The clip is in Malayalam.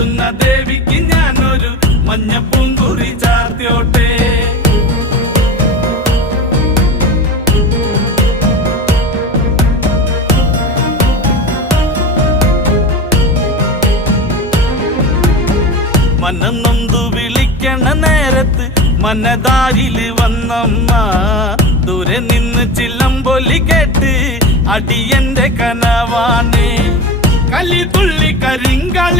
മഞ്ഞളാടുന്ന ദേവിക്ക് ഞാനൊരു മഞ്ഞപ്പൂങ്കുറി ചാർത്തിയോട്ടെ. മനന്നൊന്തു വിളിക്കണ നേരത്ത് മനതാരിൽ വന്നമ്മ. ദൂരെ നിന്ന് ചില്ലമ്പൊലി കേട്ട് അടിയന്റെ കനവാണ്. കലി തുള്ളി കരിങ്കളി